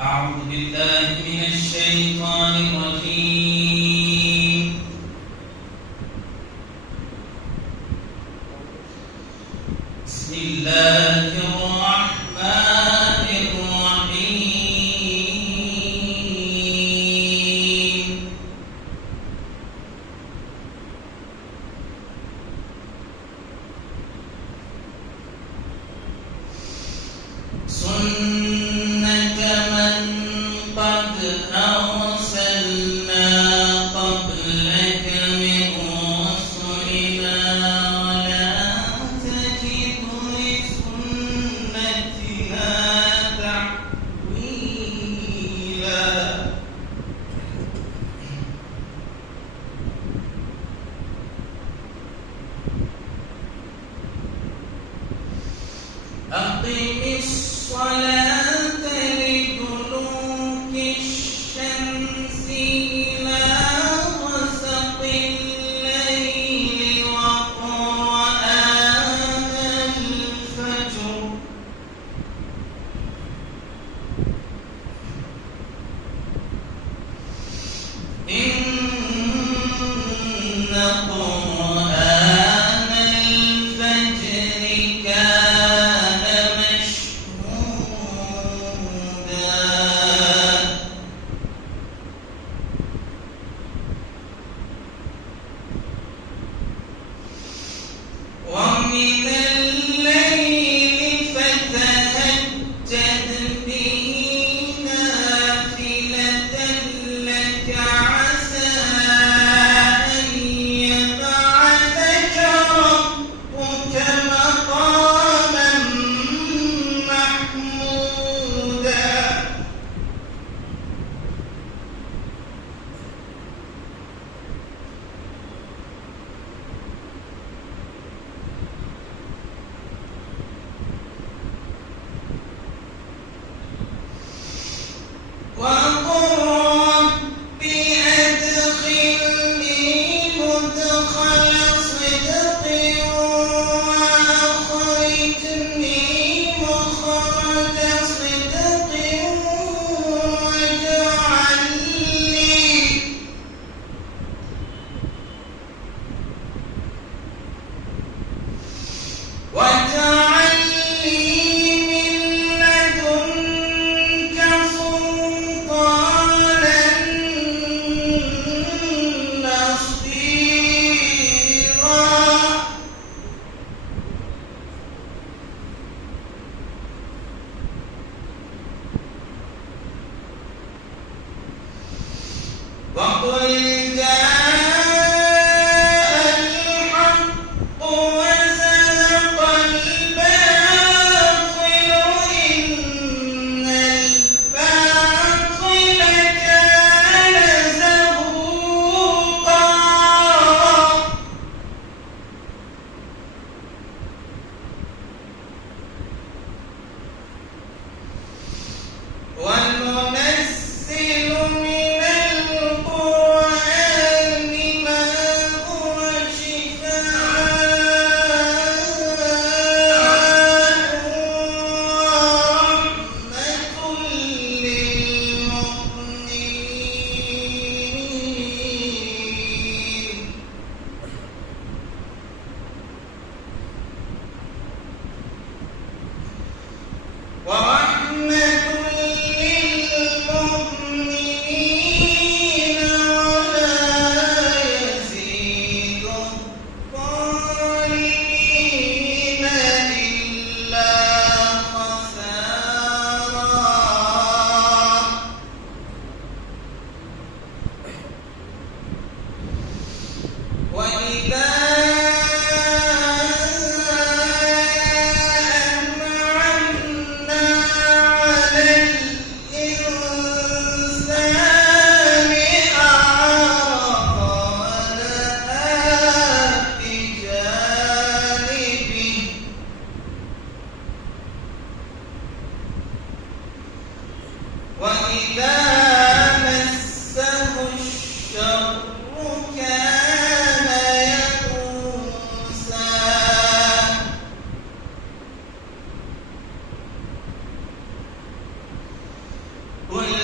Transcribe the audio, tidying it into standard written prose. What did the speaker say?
أعوذ بالله من الشيطان الرجيم. بسم الله الرحمن الرحيم. سنة من قد أرسلنا قبلك من رسلنا ولا تجد لسنتنا تحويلا. أقم الصلاة لدلوك الشمس إلى غسق الليل وقرآن الفجر إن قرآن الفجر كان مشهودا. ومن الليل فتهجد به نافلة لك عسى أن يبعثك ربك مقاما محمودا. وقل رب أدخلني مدخل صدق وأخرجني مخرج صدق واجعل لي من لدنك سلطانا نصيرا. وقل جاء الحق وزهق الباطل إن الباطل كان زهوقا. وننزل من القرآن ما هو شفاء ورحمة للمؤمنين. ورحمة للمؤمنين ولا يزيد الظالمين إلا خسارا. وإذا أنعمنا على الإنسان أعرض ونأى بجانبه. وإذا مسه الشر كان يئوسا. قل